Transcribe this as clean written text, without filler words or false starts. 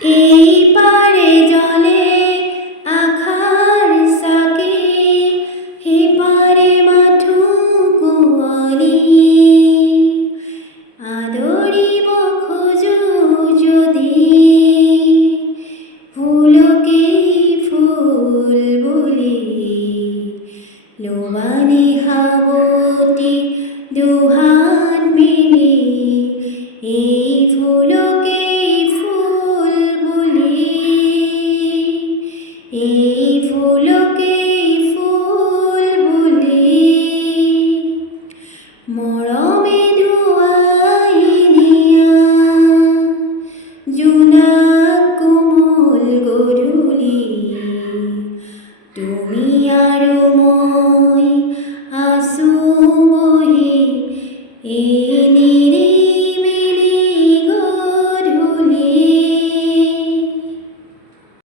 এই পারে জলে আখার সাকে, হে পারে মাঠু কুঁৱলী। আদৰিব খোজো যদি ফুলকেই ফুল বুলি, লোৱানে সাৱটি দুহাত মেলি, এই ফুলকেই ফুল বুলি, এই ফুলকেই ফুল বুলি। মৰমে ধুৱাই নিয়া জোনাক